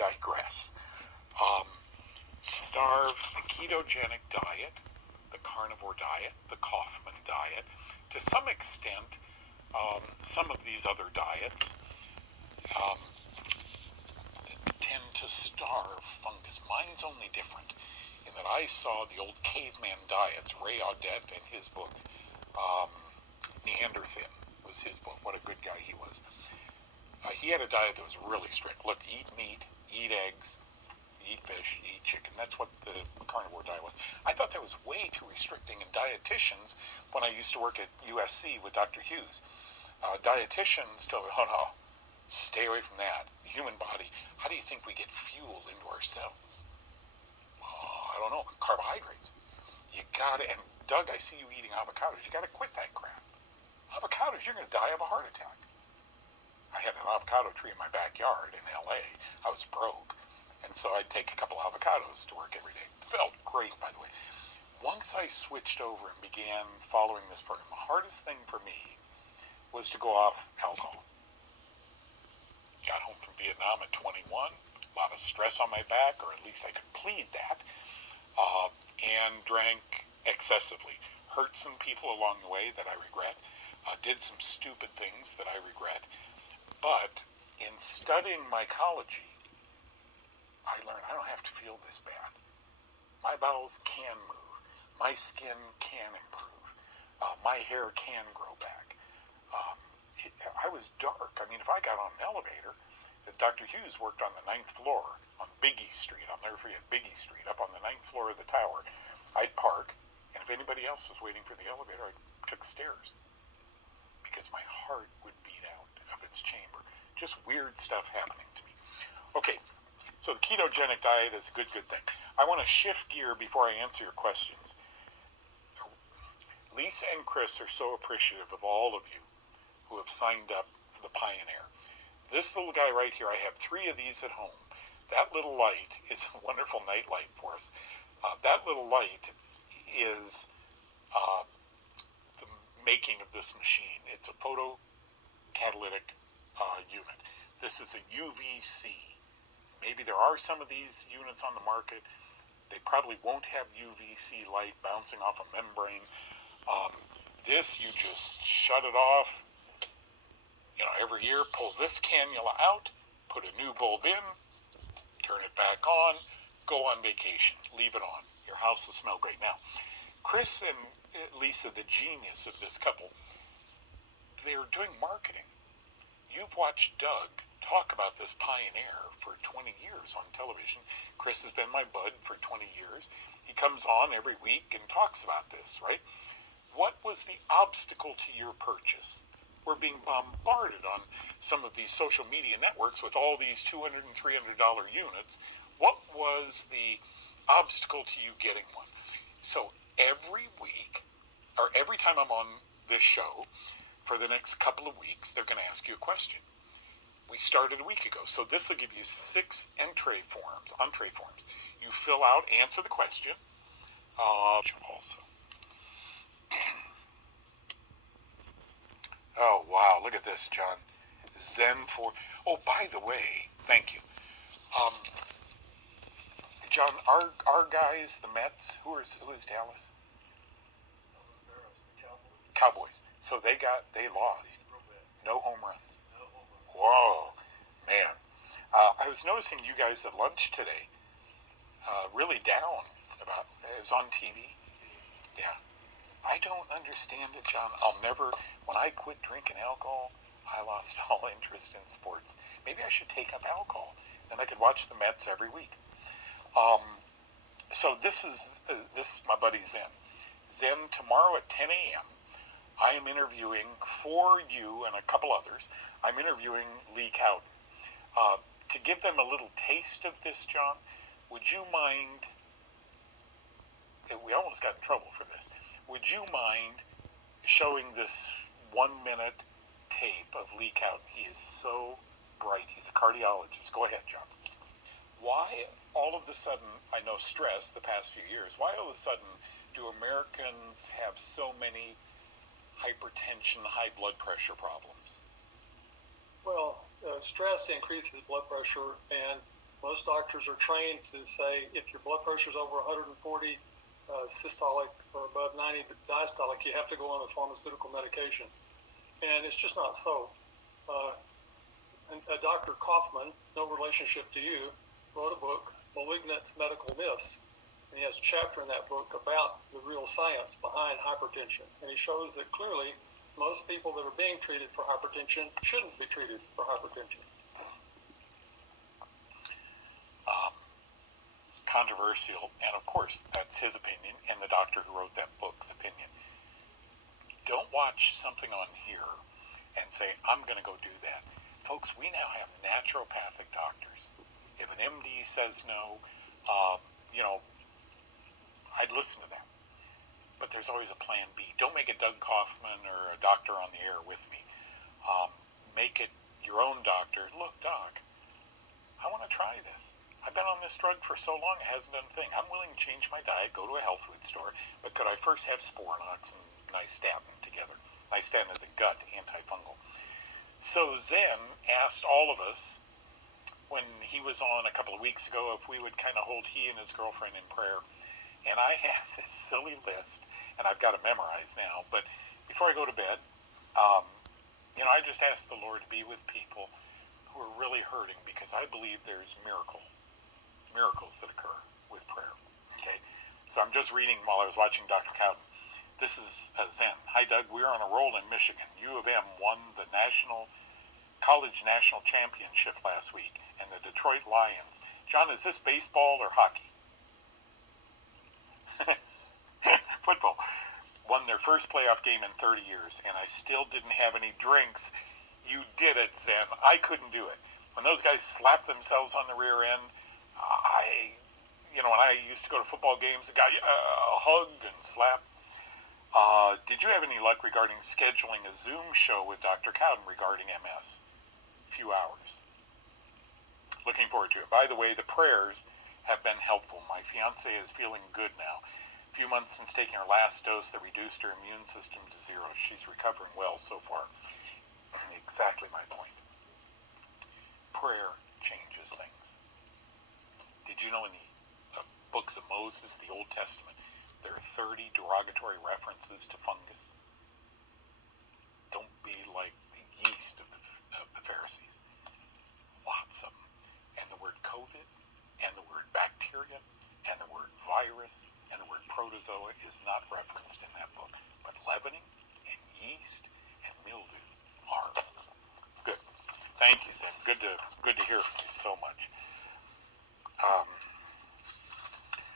digress. Starve, the ketogenic diet, the carnivore diet, the Kaufman diet, to some extent, some of these other diets tend to starve fungus. Mine's only different in that I saw the old caveman diets. Ray Audette in his book, Neanderthal was his book. What a good guy he was. He had a diet that was really strict. Look, eat meat, eat eggs, eat fish, eat chicken. That's what the carnivore diet was. I thought that was way too restricting. And dietitians, when I used to work at USC with Dr. Hughes, dietitians told me, oh no, stay away from that. The human body, how do you think we get fuel into our cells? Oh, I don't know, carbohydrates. You gotta, and Doug, I see you eating avocados. You gotta quit that crap. Avocados, you're gonna die of a heart attack. I had an avocado tree in my backyard in LA. I was broke. And so I'd take a couple avocados to work every day. Felt great, by the way. Once I switched over and began following this program, the hardest thing for me was to go off alcohol. Got home from Vietnam at 21, a lot of stress on my back, or at least I could plead that, and drank excessively. Hurt some people along the way that I regret. Did some stupid things that I regret. But in studying mycology, I learned I don't have to feel this bad. My bowels can move. My skin can improve. My hair can grow back. I was dark. I mean, if I got on an elevator, Dr. Hughes worked on the 9th floor on Biggie Street. I'll never forget Biggie Street, up on the 9th floor of the tower. I'd park, and if anybody else was waiting for the elevator, I took stairs because my heart would beat out of its chamber. Just weird stuff happening to me. Okay, so the ketogenic diet is a good thing. I want to shift gear before I answer your questions. Lisa and Chris are so appreciative of all of you who have signed up for the Pioneer. This little guy right here, I have 3 of these at home. That little light is a wonderful night light for us. That little light is the making of this machine. It's a photocatalytic unit. This is a UVC. Maybe there are some of these units on the market. They probably won't have UVC light bouncing off a membrane. This, you just shut it off. Every year, pull this cannula out, put a new bulb in, turn it back on, go on vacation, leave it on. Your house will smell great. Now, Chris and Lisa, the genius of this couple, they're doing marketing. You've watched Doug talk about this Pioneer for 20 years on television. Chris has been my bud for 20 years. He comes on every week and talks about this, right? What was the obstacle to your purchase? We're being bombarded on some of these social media networks with all these $200 and $300 units. What was the obstacle to you getting one? So every week, or every time I'm on this show, for the next couple of weeks, they're going to ask you a question. We started a week ago, so this will give you 6 entree forms. You fill out, answer the question, also. Oh, wow, look at this, John. Zen 4. Oh, by the way, thank you. John, our guys, the Mets, who is Dallas? Cowboys. So they lost. No home runs. Whoa, man. I was noticing you guys at lunch today, really down about, it was on TV. Yeah. I don't understand it, John. When I quit drinking alcohol, I lost all interest in sports. Maybe I should take up alcohol. Then I could watch the Mets every week. So this is my buddy Zen. Zen, tomorrow at 10 a.m., I am interviewing, for you and a couple others, I'm interviewing Lee Cowden. To give them a little taste of this, John, would you mind, we almost got in trouble for this, would you mind showing this 1-minute tape of Lee Cowden? He is so bright. He's a cardiologist. Go ahead, John. Why all of a sudden, I know stress the past few years, why all of a sudden do Americans have so many hypertension, high blood pressure problems? Well, stress increases blood pressure, and Most doctors are trained to say if your blood pressure is over 140 systolic or above 90 diastolic, you have to go on a pharmaceutical medication. And it's just not so. Dr. Kaufman, no relationship to you, wrote a book, Malignant Medical Myths. And he has a chapter in that book about the real science behind hypertension. And he shows that clearly most people that are being treated for hypertension shouldn't be treated for hypertension. Controversial, and of course, that's his opinion and the doctor who wrote that book's opinion. Don't watch something on here and say, I'm going to go do that. Folks, we now have naturopathic doctors. If an MD says no, I'd listen to that. But there's always a plan B. Don't make it Doug Kaufman or a doctor on the air with me. Make it your own doctor. Look, doc, I want to try this. I've been on this drug for so long, it hasn't done a thing. I'm willing to change my diet, go to a health food store, but could I first have Sporanox and nystatin together? Nystatin is a gut antifungal. So Zen asked all of us, when he was on a couple of weeks ago, if we would kind of hold he and his girlfriend in prayer. And I have this silly list, and I've got it memorized now, but before I go to bed, I just ask the Lord to be with people who are really hurting, because I believe there's miracles that occur with prayer. Okay, so I'm just reading while I was watching Dr. Cowden. This is Zen. Hi, Doug. We're on a roll in Michigan. UofM won the college national championship last week, and the Detroit Lions. John, is this baseball or hockey? Football. Won their first playoff game in 30 years, and I still didn't have any drinks. You did it, Zen. I couldn't do it. When those guys slap themselves on the rear end, when I used to go to football games, the guy hug and slap. Did you have any luck regarding scheduling a Zoom show with Dr. Cowden regarding MS? A few hours. Looking forward to it. By the way, the prayers have been helpful. My fiance is feeling good now. A few months since taking her last dose that reduced her immune system to zero. She's recovering well so far. Exactly my point. Prayer changes things. Did you know in the books of Moses, the Old Testament, there are 30 derogatory references to fungus? Don't be like the yeast of the Pharisees. Lots of them. And the word COVID, and the word bacteria, and the word virus, and the word protozoa is not referenced in that book. But leavening, and yeast, and mildew are. Good. Thank you, Zen. Good to hear from you so much.